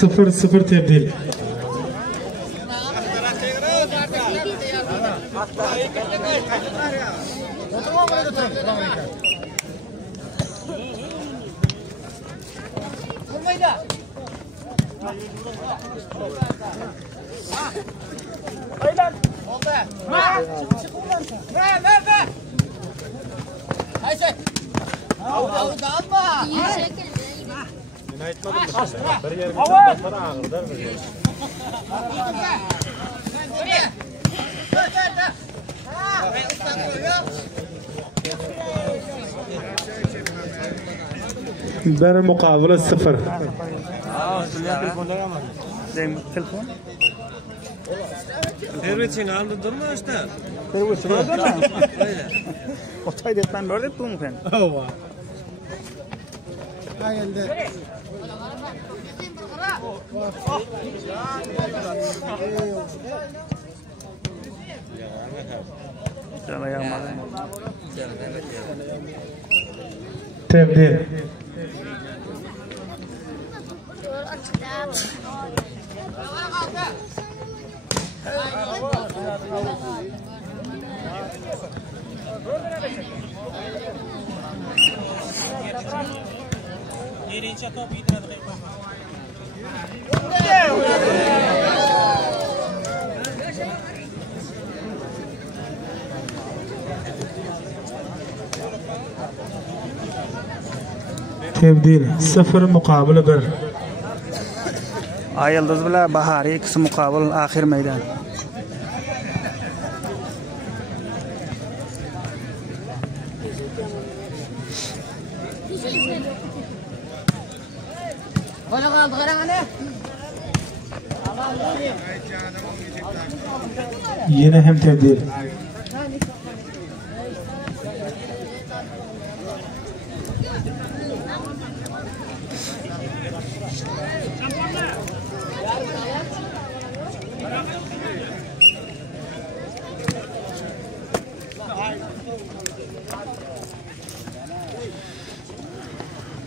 صفر صفر تبديل. بر مقابل صفر. تلفون Terveçin aldı durma işte. Terveçin aldı mı? Öyle. Otay detmen böyle tuğum fen. Ova. Hayalde. Cana yağmadı. Tebdil. تبديل صفر مقابل بر. Ayıldız bile bahari ikisi mukabil ahir meydan. Yine hem tebdil.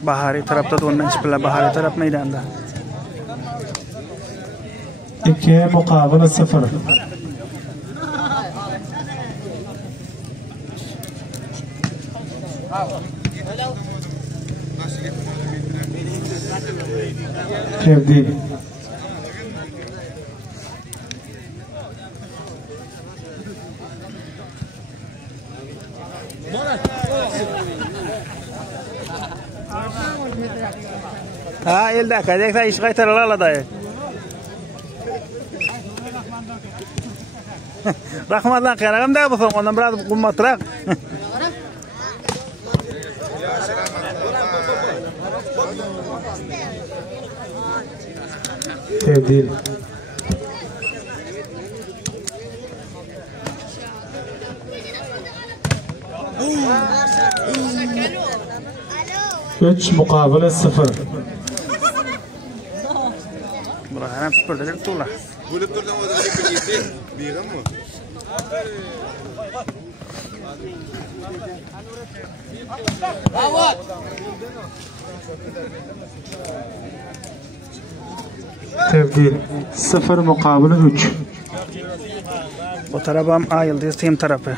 Bahari tarafta do'ndan chiqib bahari taraf maydonda. 2 muqobil 0. Tebdil. Ha elde kadekta ish qaytarala da. Rahmatlan qaragamda bu so'ng ondan biraz qimmatroq. Tebdil. Üç muqobil 0. Buraya süpürdü tuğla. Bulup durdan o da bir biğim mi? Davut. Tebdil 0 muqobil 3. Bu taraf ham ayıldız tim tarafı.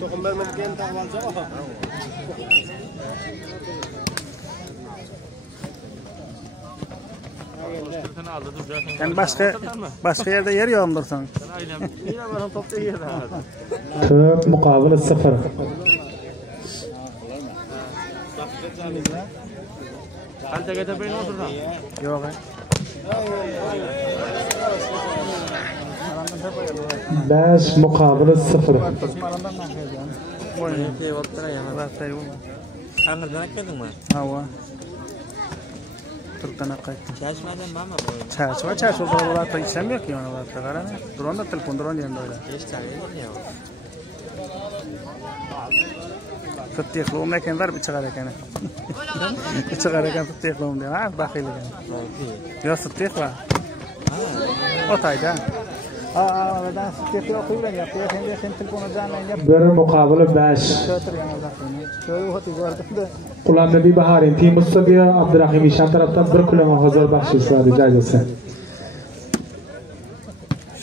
To'qim bermagan taqvalcha oha. Yani başka yerde yer yoğumdursan. Yine bana topta yerdi. 4 muqobil 0. Kaltaga tepeyini oturdan. Yok. 5 muqobil 0. Angırdan akmadın mı? Hava. Turk'tan akayttım. Çeşmeden mama bu. Çeşme olarak içsem yok ki ona olarak da karana. Drone da telefon drone yerinde öyle. Tuttiqluğum ne kadar bir çıkar ekene. Bir çıkar eken tuttiqluğum diye. Ha bakıyla gene. Yok tuttiq var. O tayda. Ben tuttiqi okuyulan yaptı. Sen telefonu canlayın yap. Bir muqabili 5. Qulam Nabi Bahari Timur Sabiya Abdurrahim İşan tarafdan 1 kilo hazır bahşiş var icazesi.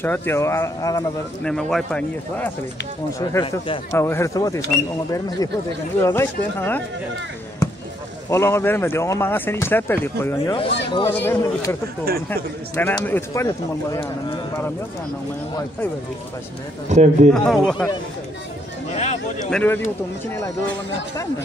Şart ya ağana bir neme wifi niyet var akıllı. Onu hertz hertz var diyorsun. Onu vermedi o degen. Öyle işte ha. Onu vermedi. Onu bana seni işlet verdi koyuyor yok. O da vermedi kırtıp doğru. Ben hem ötüp var yaptım olmalı yani. Param yok yani. Ona wifi verdi. Tevdi. Ben öyle diyordum. Için elay doğru bana yaptım mı?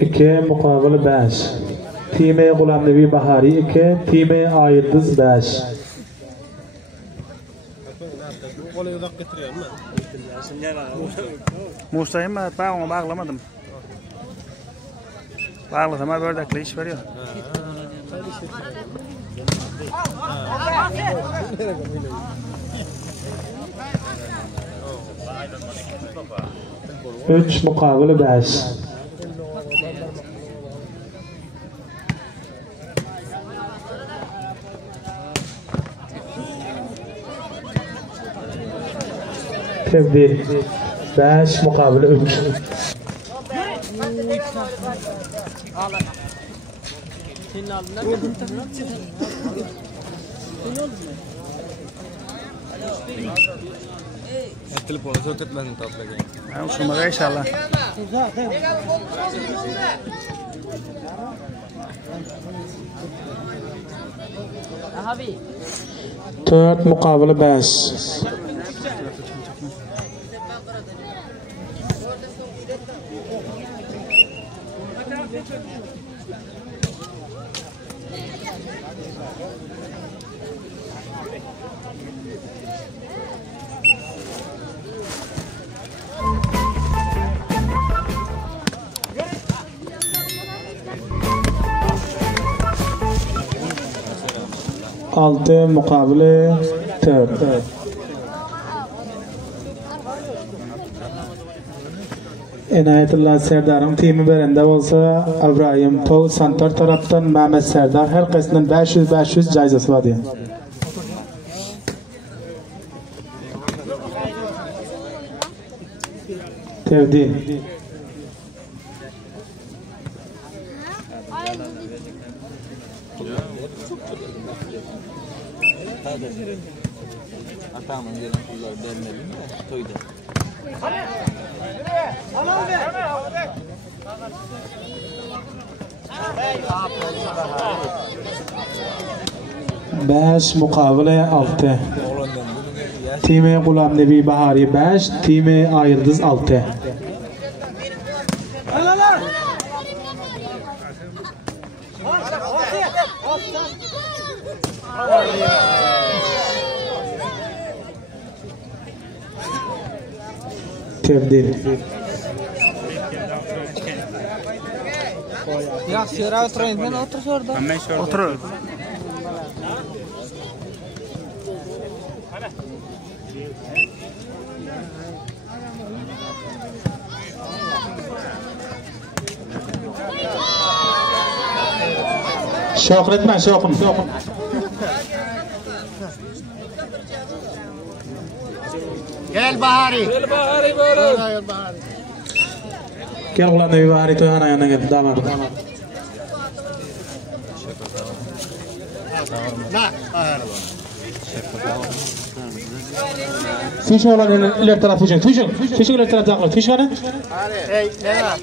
İki muqabili 5. Time Qulam Nabi Bahari 2, time Ayıldız 5. Mustahim bağımı bağlamadım. Bağlasam bördekle iş veriyor. Üç muqabili 5. Tebdil 5 muqabili 3. Telefonu çok etmedin tatlı gene. Ha, şunlara inşallah. Abi. 4 muqabili 5. Altı muqabili 4. Inayetullah Serdar'ın timi berende olsa İbrahim Pol Santar taraftan Mehmet Serdar her qisinin 500 caizesi var diye. Tevdi. Atamın gelen kullar denmedim de toyda. Beş muqabili 6. Time Qulam Nabi Bahari 5, time Ayıldız 6. Tebdil. Ya sıra oturayım ben otur orada. Otur. Şokr etme, şokr. Gel Bahari. Gel Qulam Nabi Bahari to'yxona yoniga gel, damat. Fiş olan ileri taraf fişin. Fişin ileri taraf takla. Fiş var. Hey, ne var?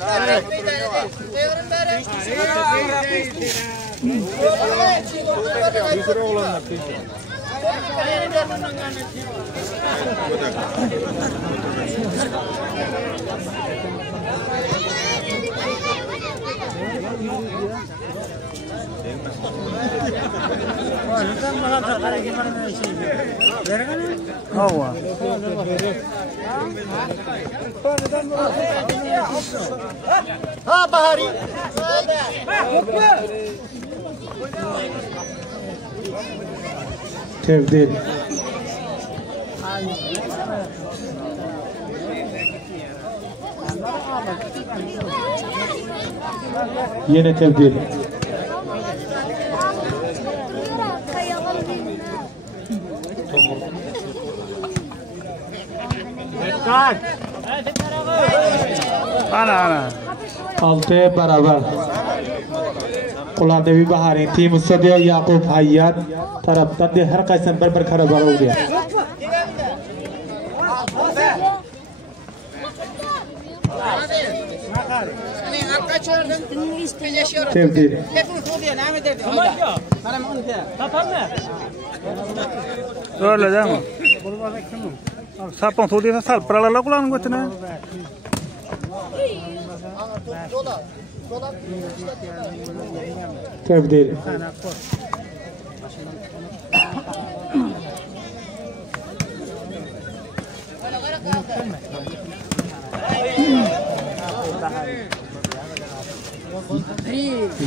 ها بهاري تبديل yine tebdil ana 6 beraber Quladevi Bahari Team Studio Yaqub Hayyat tarafdan de har qaysidan bir karabar oldu. Tebdil öyle değil mi? Sapon tuğduysa salpıralarla kullanın götüne. tebdil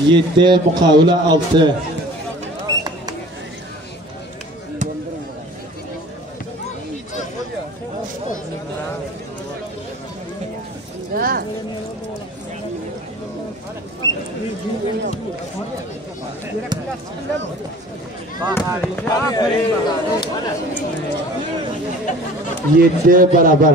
Yedi mukavele 6 7 beraber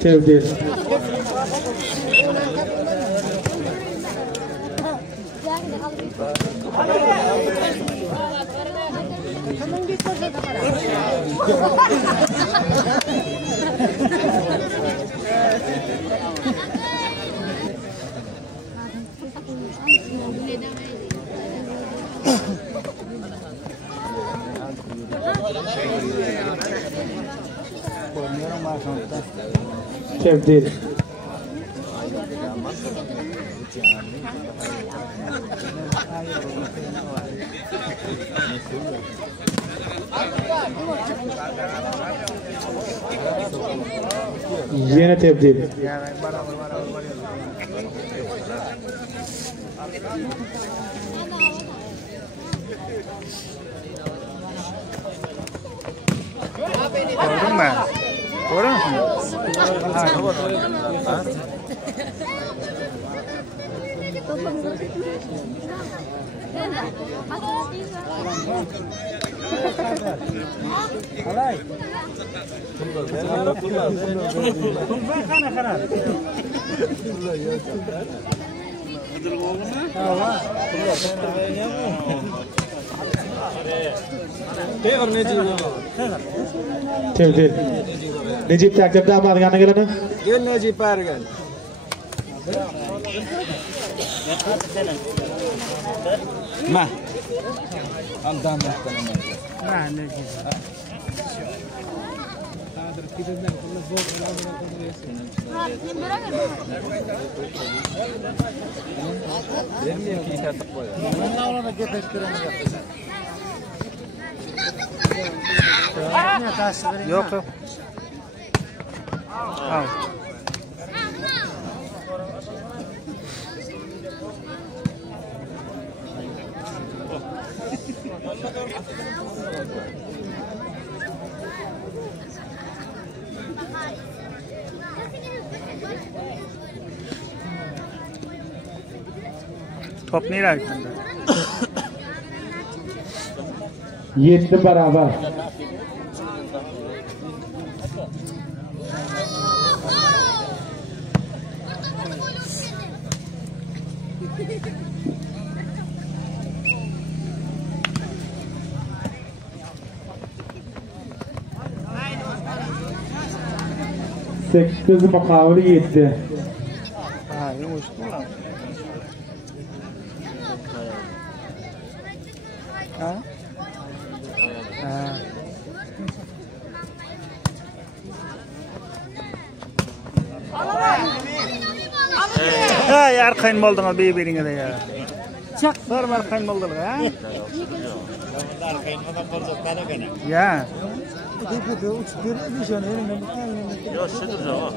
tebdil tebdil yine tebdil Gördün mü? Görüyor musun? tebdil Necip takdirde amadı yanına gelene Gel Necip gel. Ma. Andan Yok yok. Al. Top nereye gitti? 7 beraber 8 muqabili 7. Ha, yumuş bu. Ha? Ha. Ha, ya arkayın moldunuz birbirine de ya. Çak. Var arkayın moldunuz ha? Ya. Yok, şudur o.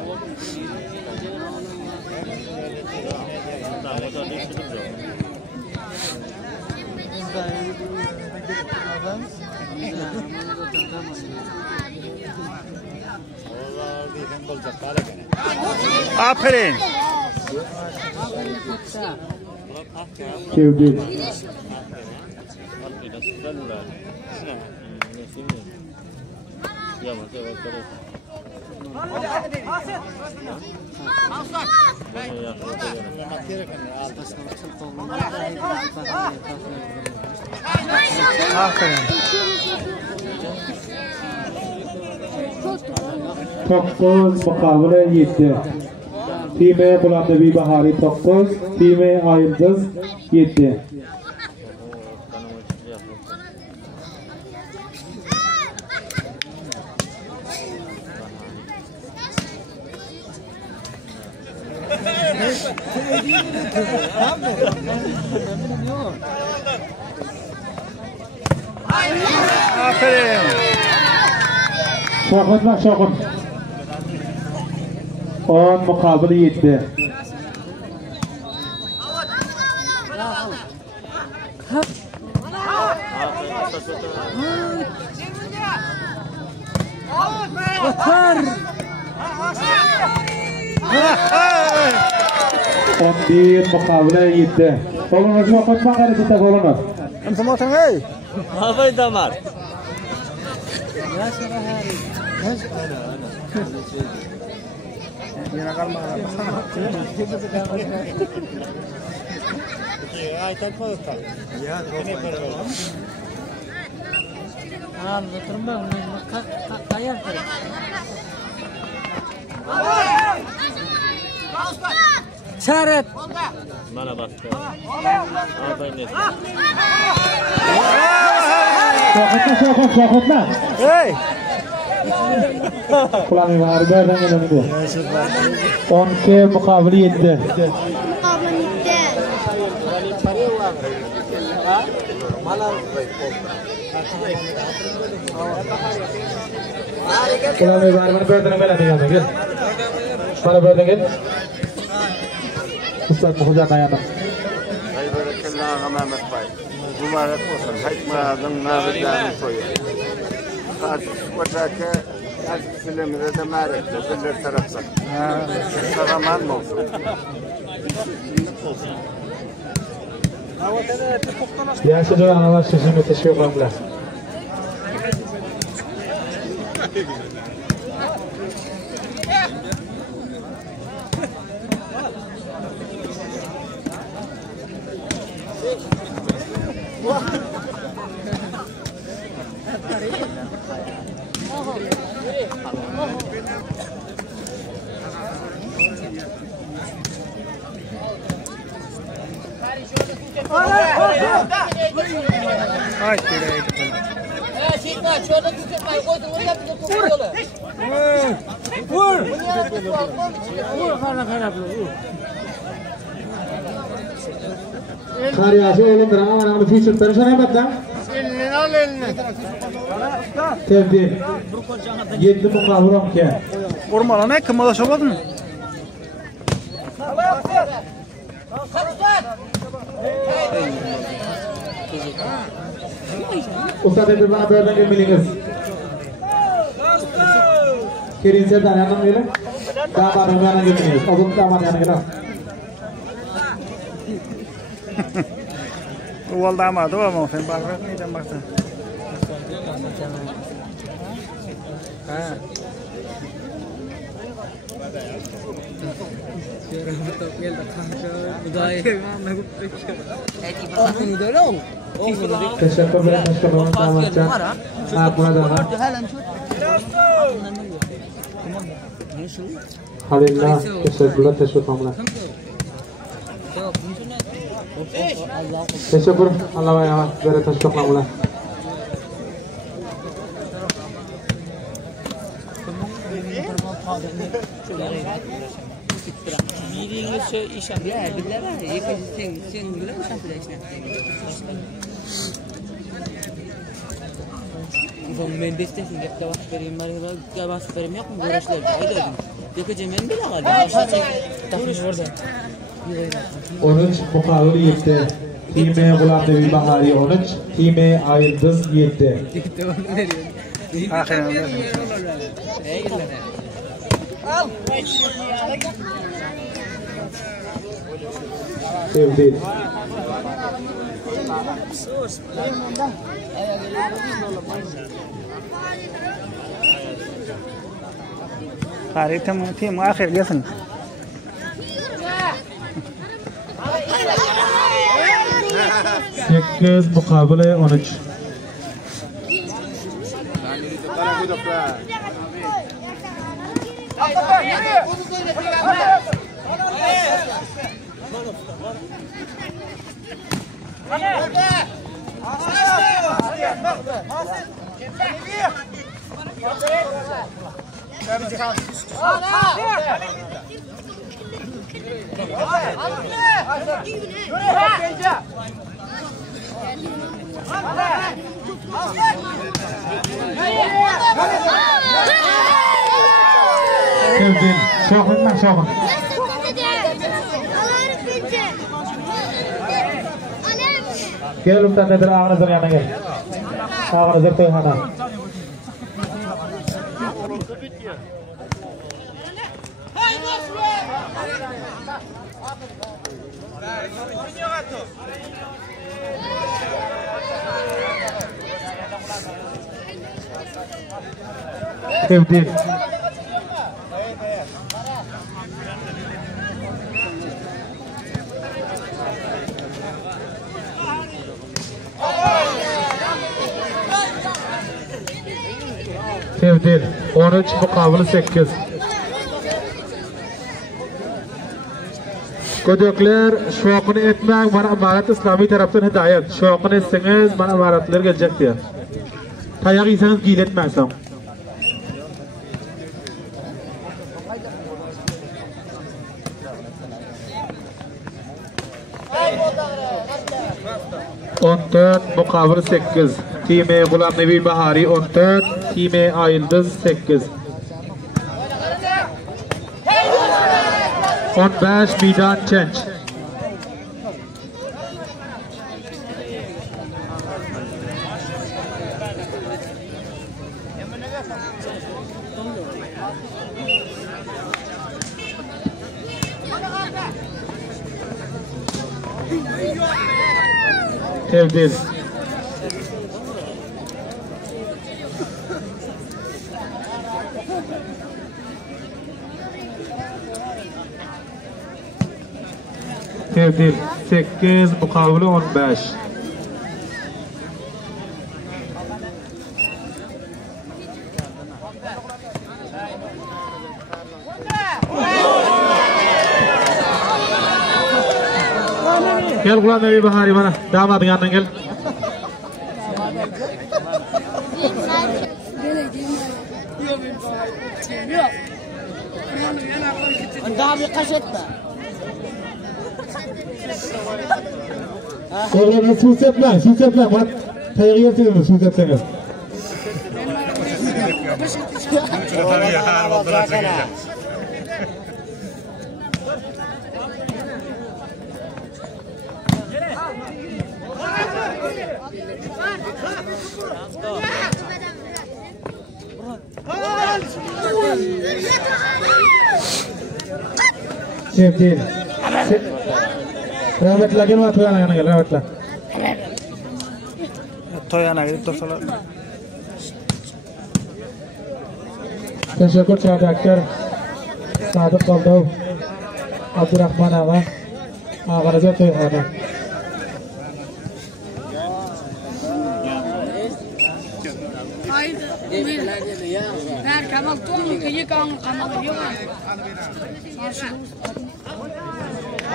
Aferin. Kevgil. Aferin. 9 muqabili 7. Time Bulandabi Bahari 9, time Ayıldız 7. Aferin. Şokun bak şokun. 10 muqabili 7. Bir muqabili 7. Olunuz şokun bak harekete olunuz. Antum otan hey. Havay damar. Yine kalma. Ay takmadı tak. Ya, Anlatırım ben kayar taraf. Çaret. bana bastı. Havay ne? Şokutma. Hey. Kulağımı var berden gelen bu. 12 muqabili 7. Kulağımı var berden gelen gel. Bana berden gel. Ustad Muhcan ayağına. Hay barakallahu Mehmet Bey. Mübarek olsun. Hikmadan nabıdan soyu. Vataka Silemide de mağarette, bir taraftan. Sağaman mı olsun? Yaşlı analar sözünü teşvik ettiler. Ay kirayı. Şirka şurada tutmayı koydum oraya tutuyorlar. Vur. Vur kana kana vur. Kariyası oğlum drama namı feature perişan yapmak lan. Elini al elini. Tevdi. 7 muqabili 12. Ormana ne kim ulaşamadın mı? Ustad Edir bana berden gelmeliyiz. Kirinse dayanın gelin. Damarın yana gelmeliyiz. Oğlum damar yana gelin. Uval damadı var mı? Sen bakar neyden baktın? Ha. Teşekkür ederim. Teşekkür ederim. Damatcan. Buna da var. Halillah, teşekkürler, teşekkürler. Teşekkür, Allah'a emanet, böyle teşekkürler. Birinci şu iş yapıyor. Bilir mi? İkinci sen bilir mi şapla işini? Ben desteğim yaptı var. Benim var ya bas benim yok mu görüşler? Haydi. Yakacağım ben bile kaldı. Aşağı takmış orada. 13 muqavili 7. Time G'ulomneviy Bahariy 13, time Ayıldız 7. Aferin. Sevdi. Haritem tim akhir gelsin. Sekiz muqabili 13. Sevdi. Şokun mu şokun? Gel usta nedir ağrınızın yanına gel. Ağrınızın toyhana. Sevdi. Sevdi. 13 muqabili 8. Gödekler şoqini etmang, mana amarat islomiy tarafdan hidoyat. Şoqini etsangiz, mana amaratlar gelecek diyor. Tayoq yeysangiz giyletmang so'ng. Muqavili 8. Time G'ulomneviy Bahariy 14, time Ayıldız 8. 15 Meydan Change. Tevdil. Tevdil 8 muqavili 15. Gel G'ulomneviy Bahariy mana damadın yanından gel. Daha bir kaşetme. Oğlum sus yapma. Bak tayoq yersiniz, sus yapsangiz. Sevdi. Rahmetli gel mi toyana yana gel rahmetli. Toyana gidip dursalar. Teşekkür Çağdaktır. Sadık Kaldov. Abdurrahman ağa. Ağanıza toyhana.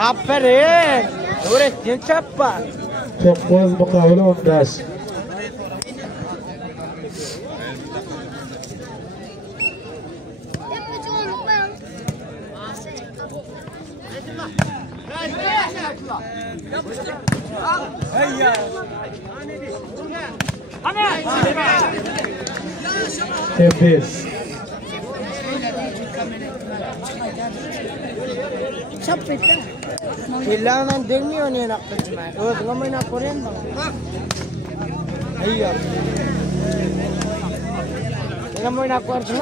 Aferin. Öğretmen çappa. Çokmaz mukabele 15. Tebrik. Kailangan demiyor niya nakatma. Huwag naman na po rin. Ayan. Namoy na ko rin.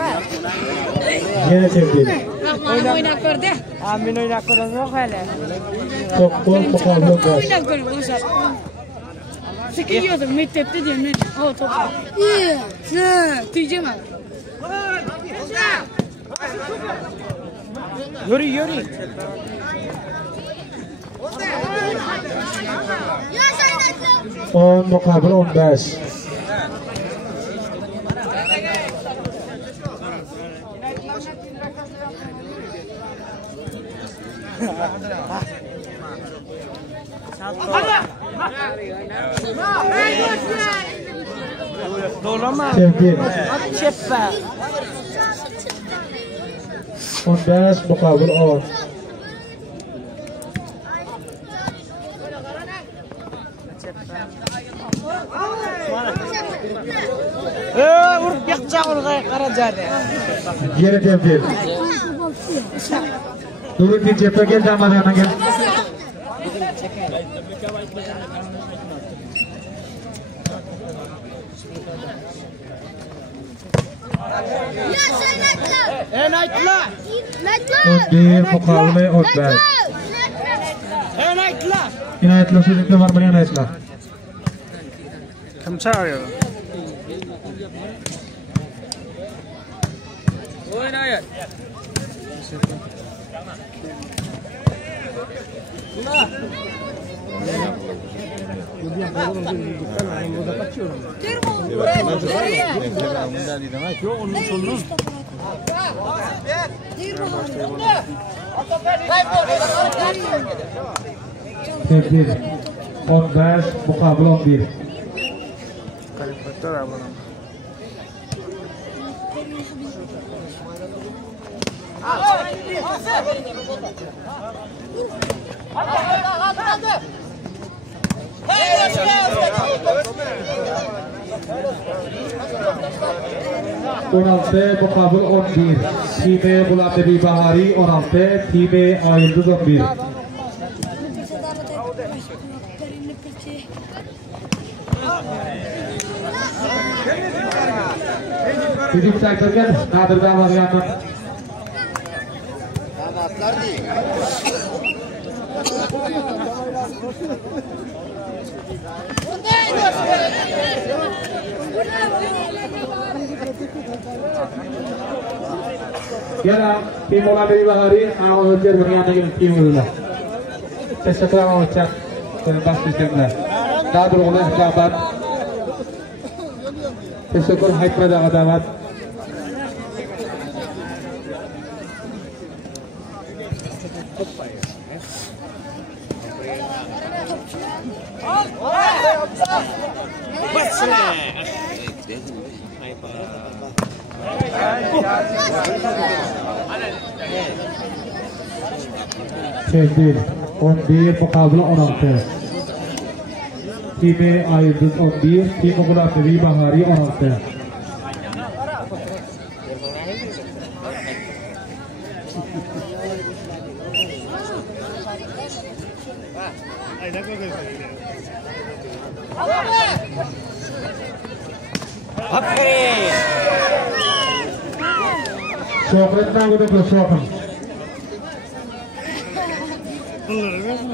Yine tebrik. Namoy na ko rin. Aminoy na ko rin mo kala. Çokmaz mukabele 15. Sıkıyordu, mektepte diyor ne? O topu. İyi. Ne? Diyeceğim abi. Yürü yürü. 10 mukabele 15. Dolama. Tebrik. Çeppa. 15 mukabele 10. Vurup yakacak oraya Karaca'da. Yine tebrik. Nurettin cephe gel damat yana gel. Naitla. 11 mukabele 15. Naitla. İnayetli sözlükle var mı inayetli? Kim çağırıyor? Oynayın. Tebrik. 15 mukabele 11. Karikatür abi. Onaltı mukabele 11. Time Gulamnebi Bahari 16. Time Ayıldız 11. Düdük saydırgen Nadir Damar yandan. Damatlar değil. Yana tim Gulamnebi Bahari awal Jerman yang tim dulu. Sesuatu macam terlepas sistemnya. Nadir oleh sahabat. Sesuatu hype pada sahabat. Tebrik. 11 mukabele 16. Time Ayıldız 11. Tim Gulamnebi Bahari 16. Aferin. Şokret'ten gidiyor şokun.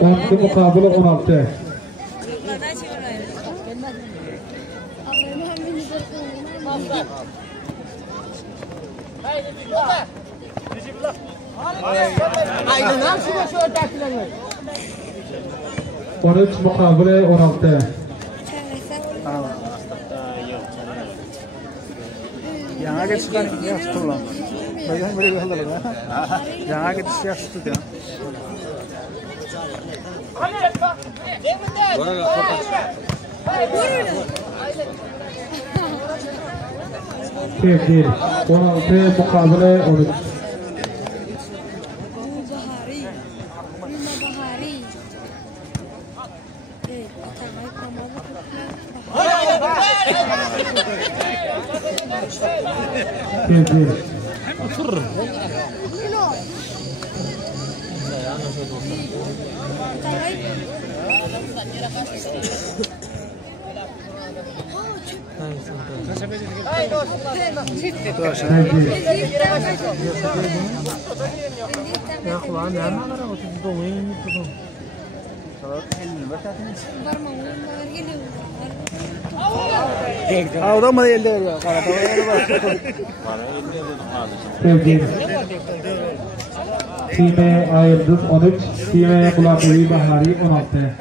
12 mukabele 16. Aydın'dan şu ötekiler. 13 mukabele 16. Yanına geçişten yaxşı tutulan. Baydan böyle bir halde var. Yanına geçiş yaxşı tutuyor. Tebrik. 16 mukabele 13. Tebrik. O da mı elde veriyor? Tebrik. Time Ayıldız 13, time Kulabevi Bahari 16.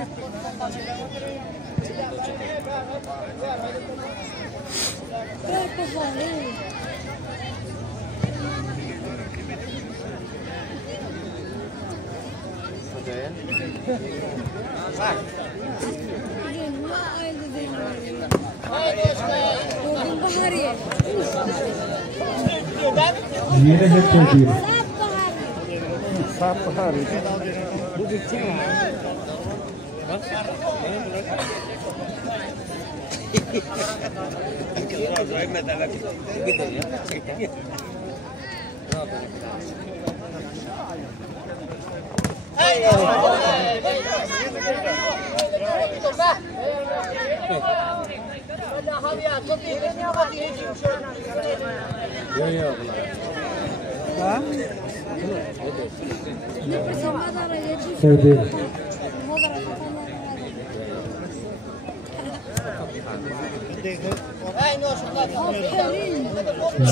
Yine hep tebrik. Sap bahari. Tebrik.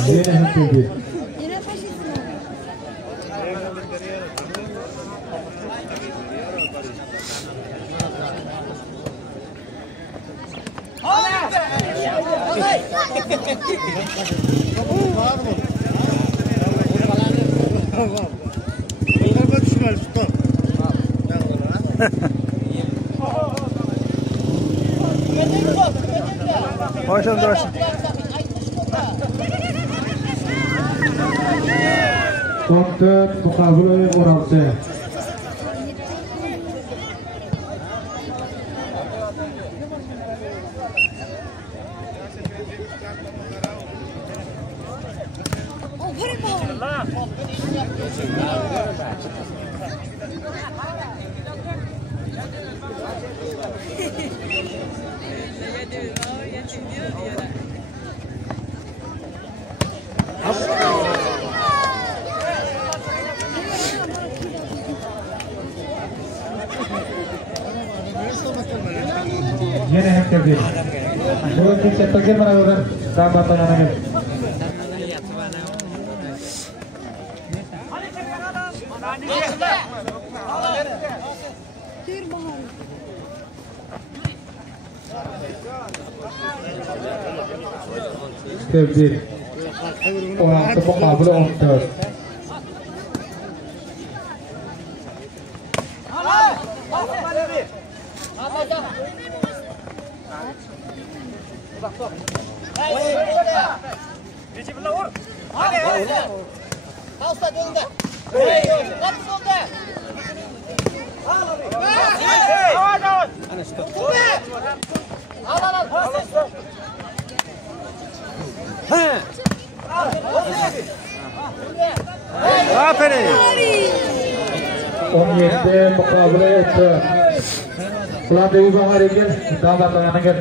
Yine hep tebrik. Başlayalım da başlayalım. 14 mukabele 16. Yine hep tebrik. Bu kecepteki mana dapat tangan. Tebrik. 16 mukabele 14. Aferin. 17 mukabele 3. Kulabevi Bahari'nin dapat tangan.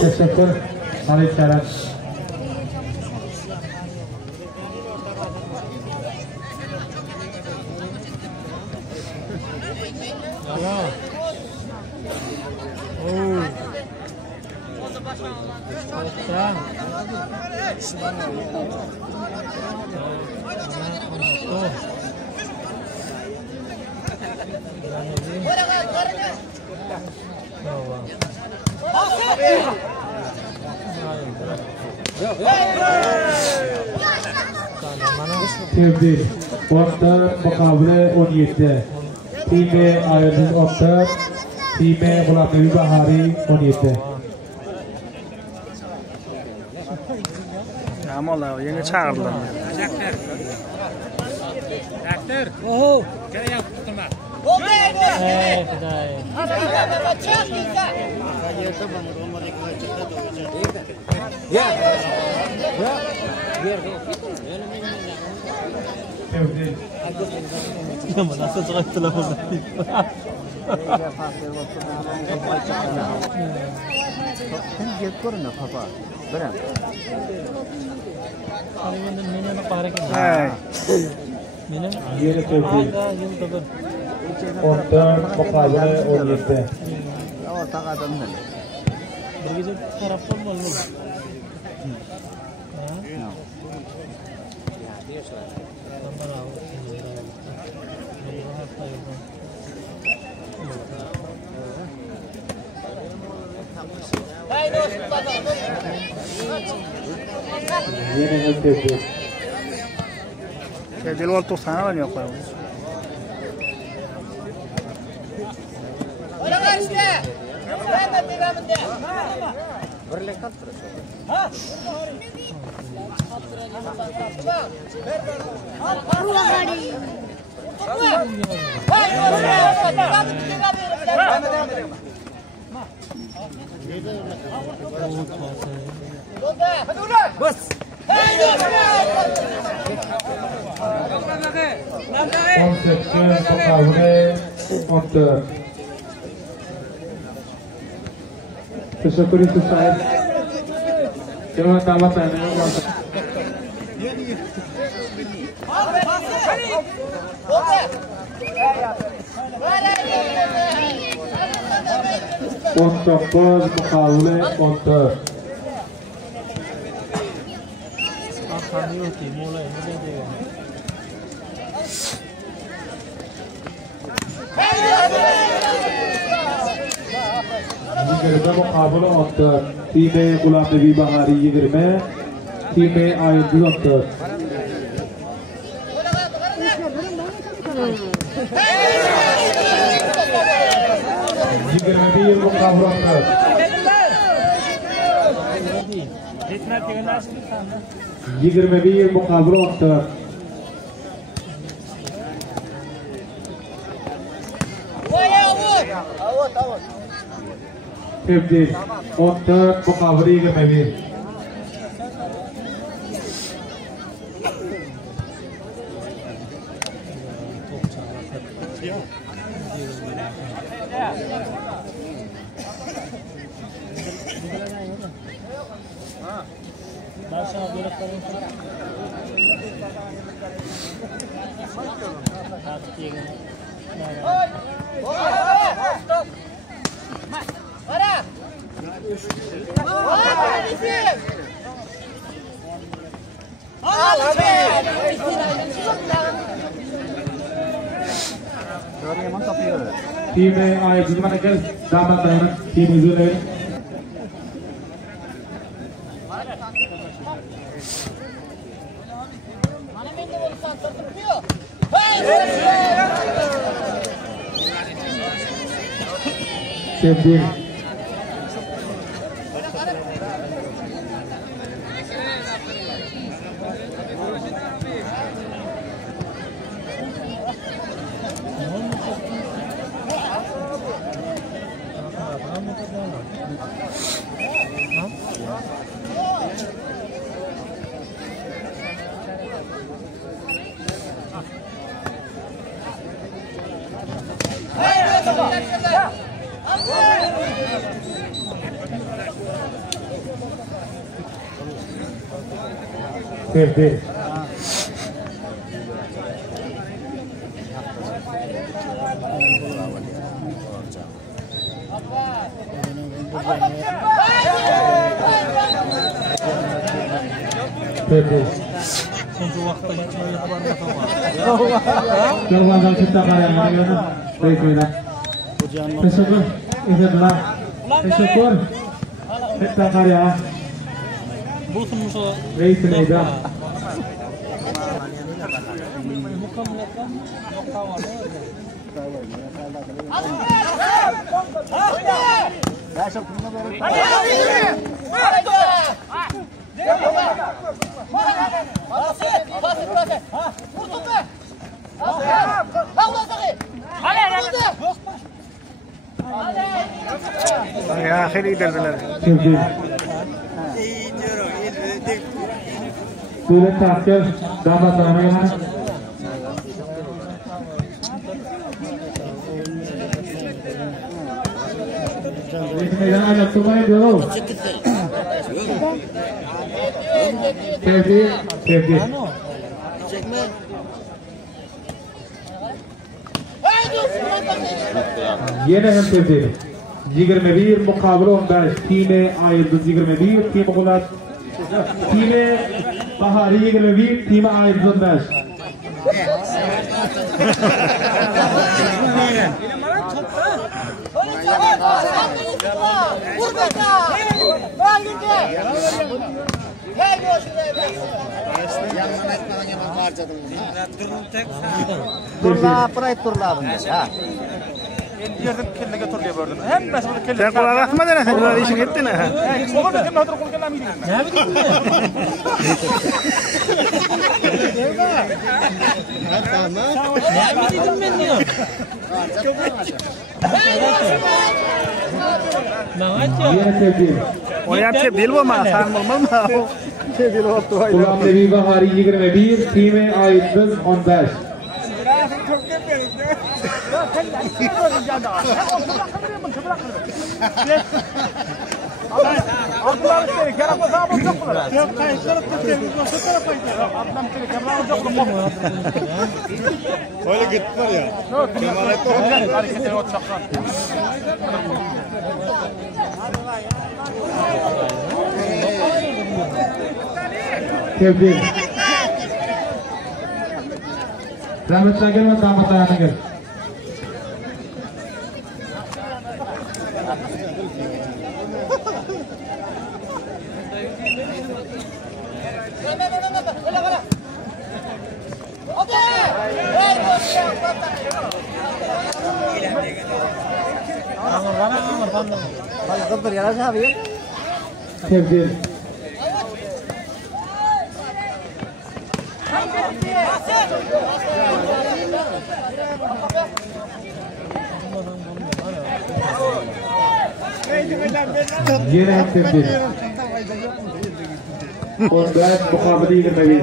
Teşekkür. Aleykümselam. Tebrik. Orta mukabele 17. Time Ayrıldız 14. Time Gulamevi Bahari 17. Amolar yeni çağırdılar. Oho. Tebrik. Nasıl çıkarttı lafı? Yeni tebrik. 14 mukabele 17. Yeni tebrik. Jadi luar tuh sana lah nyokap. Konsepsiyon mukabele 14. Teşekkür ederim Sayın. Terima kasih. Untuk mukabele 14. Yigirma mukabele 14. Time Gulamevi Bahari 20. Time Ayrıldız 14. Yigirma bir mukabele 14. Yigirma bir mukabele 14. Tebrik. 14 mukabele 21. Time Ayrıldız mana gel damat dayanın time üzerine. Tebrik. Tebrik. Apa? Tebrik. Terwajib kita kalian mana? Baik mana? Bersyukur, insyaallah. Bersyukur. Kita karya. Baik sudah. يا اخي ليدر بلد Surat terakhir dapat ramaian. Bismillah ada tumai dulu. Tebrik. ये नहीं थे जिगर में भी मुकाबलों में टीमें आए तो जिगर में भी टीम मुकाबला टीमें पहाड़ी जिगर में भी टीम आए तो match Turla pernah turla benda. Saya kalau rahmat ada saya jual isu gitu nah. Oh ya cep bilwa masan normal mau. Cep bilwa tu. Pulang dari bahari jigar में भी टीमें आए तो on dash Kevin Selamat Nagar dan Selamat Nagar. Kevin ये रहे Kevin और बैट मुकाबले में भी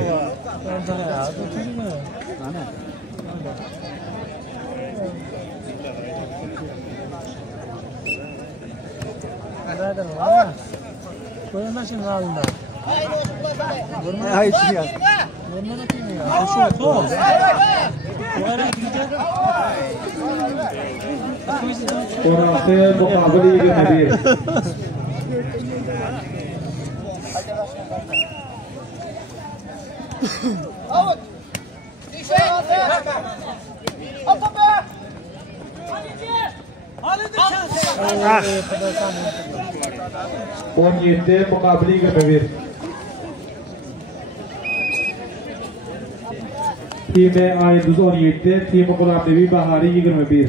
और आपसे मुकाबले में भी और ये थे मुकाबले के प्रवीर टीमें आए दूसरों ये थे टीम मुकाबले भी बाहरी के प्रवीर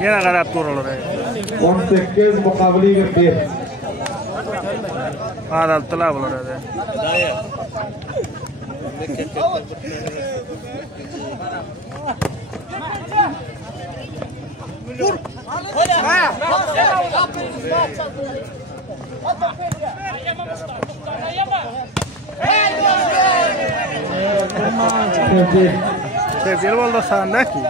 ये ना कर आप तो रोल रहे 1 सेकंड मुकाबले के प्रवीर आप तला बोल रहे थे Kevin boldo sanda ki.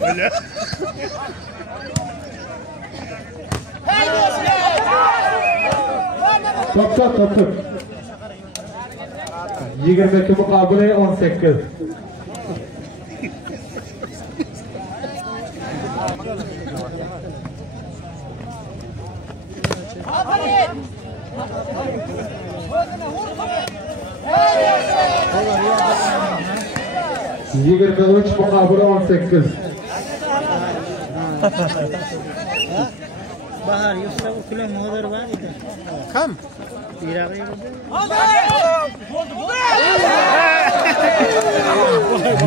Öyle. Top. 22 mukabele 18. Yiğer ve 3 mukabele 18. Bahar yoksa bu kilo muhadır var idi. Kam. İrağı yedi.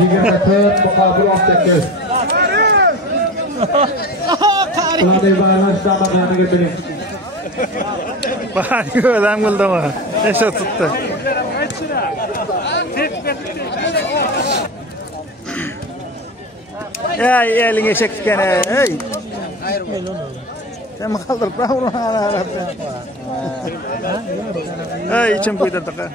Yiğer ve 4 mukabele 18. Kulağını bağlamışlar bakmanı getirin. Bahar adam kıldı mı? Eşe tuttu. Ey eline çektik gene. Ey. Sen mi kaldırıp da vurma ana. Ey içim kuydu tıkı.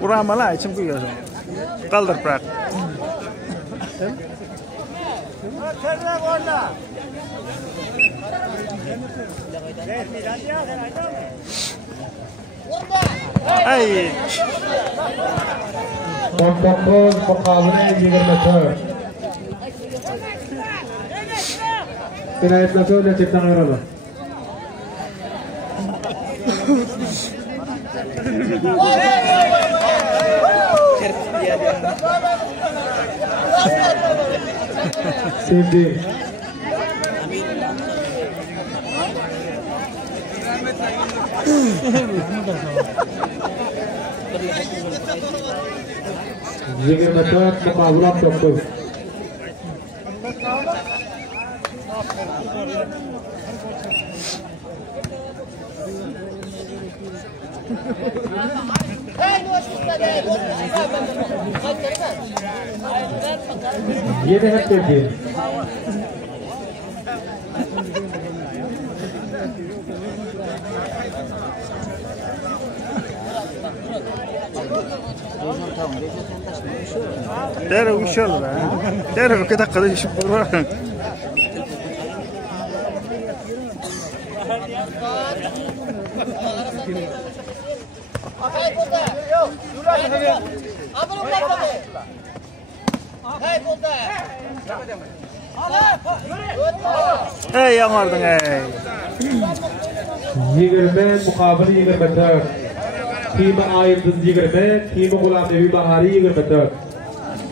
Vurama la içim kuyuyorsun. Kaldırıp bırak. Ay. 19 mukabele 24. Finalistler de çiftten ayrılır. Şimdi Yigirma dört mukabele 9. Yeni hep dedi. Dere uçuyorlar ha. Dere bir dakikada işim var. Ey yamardın ey. 20 mukabele 24. Tim Ayıldız 20, Tim Gulam Evi Bahari 24.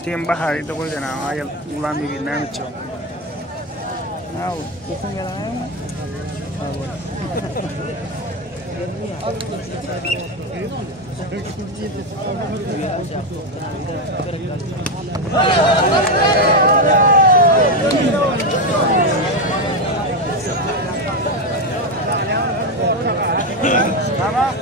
Tim Bahari de koydu na ayıl Gulam Evi ne biçim? Al, kesin gel ha. Tamam.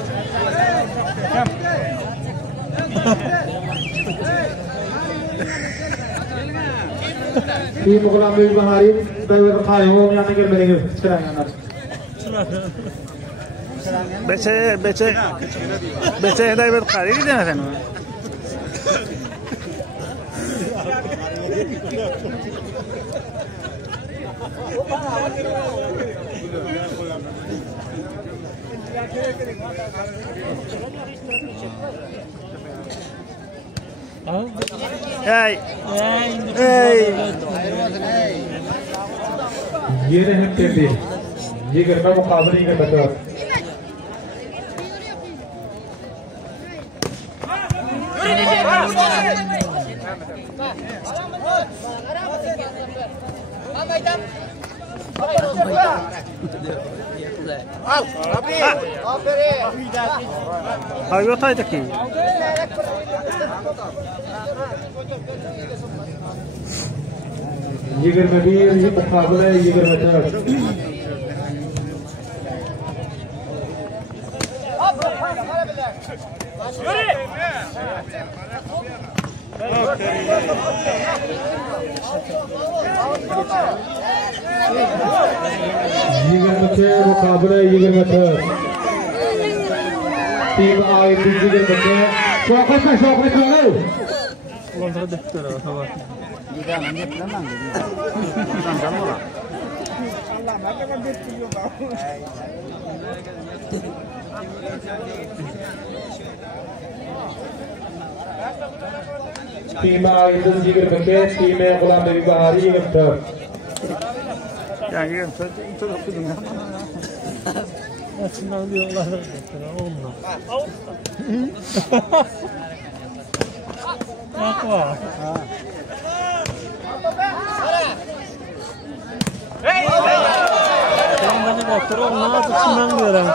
Tim Gulam Evi Bahari David Kayho yana gelmeliyiz. Çırayanlar. Bece David Kayho değil mi sen? Hey. Hey. Yeni hep dedi. 20 mukabele 24. Hayır yataydı ki. Yigirma bir mukabele 24. Yigirma mukabele 24. Tim Ayıldız 22. Şokatma şokatma. Ulan defter var. Gider ben getiremem dedim. Buradan canım ola. Allah madem defter yok. Time Aydın 22, time Gulam Bahari 24. Yani yerim çok okudum ya. Aslında diyorlar defter onunla. Bak var. Ben de doktor olmaz içinden diyorum.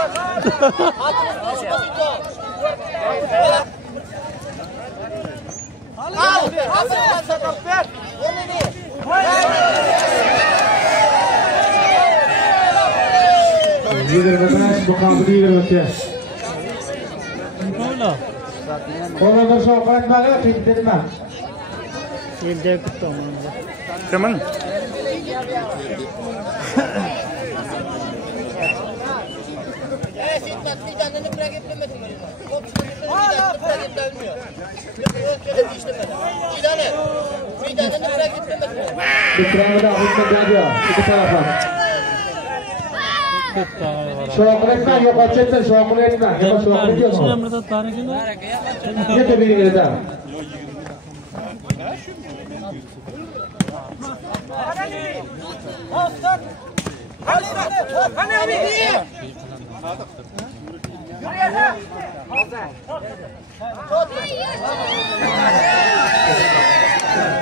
Yigirme mukabili 22. Böyle. Ondan sonra kaçmaga fitnetmem. Elde tuttum. Tamam. İkramı da hükmet ediyor. İki tarafa. Şokunu etme, yok açıkta şokunu etme. Yok şokunu ediyor mu? İçine burada tarihini. Ne de bir yerde.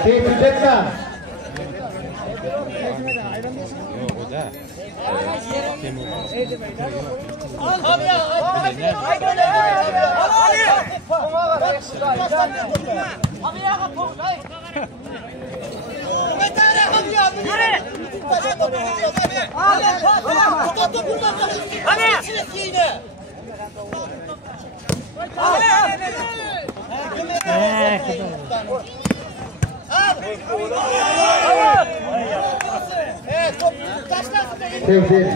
Tehdit etme. Tehdit.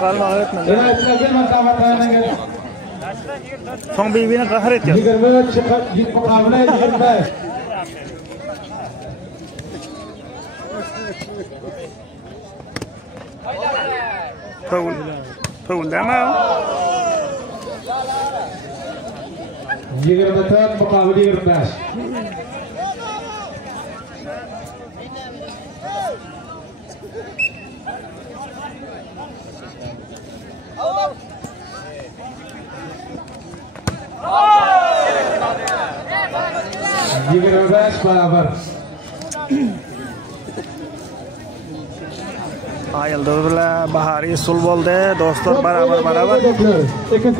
Kalma öğretmen. Son birbirine kahır ediyor. 23 çıkıp mukabele 25. Faul deme. 24 mukabele 25. beraber. Ayıldı bilan Bahariy usul bo'ldi. Do'stlar barabar. Ikki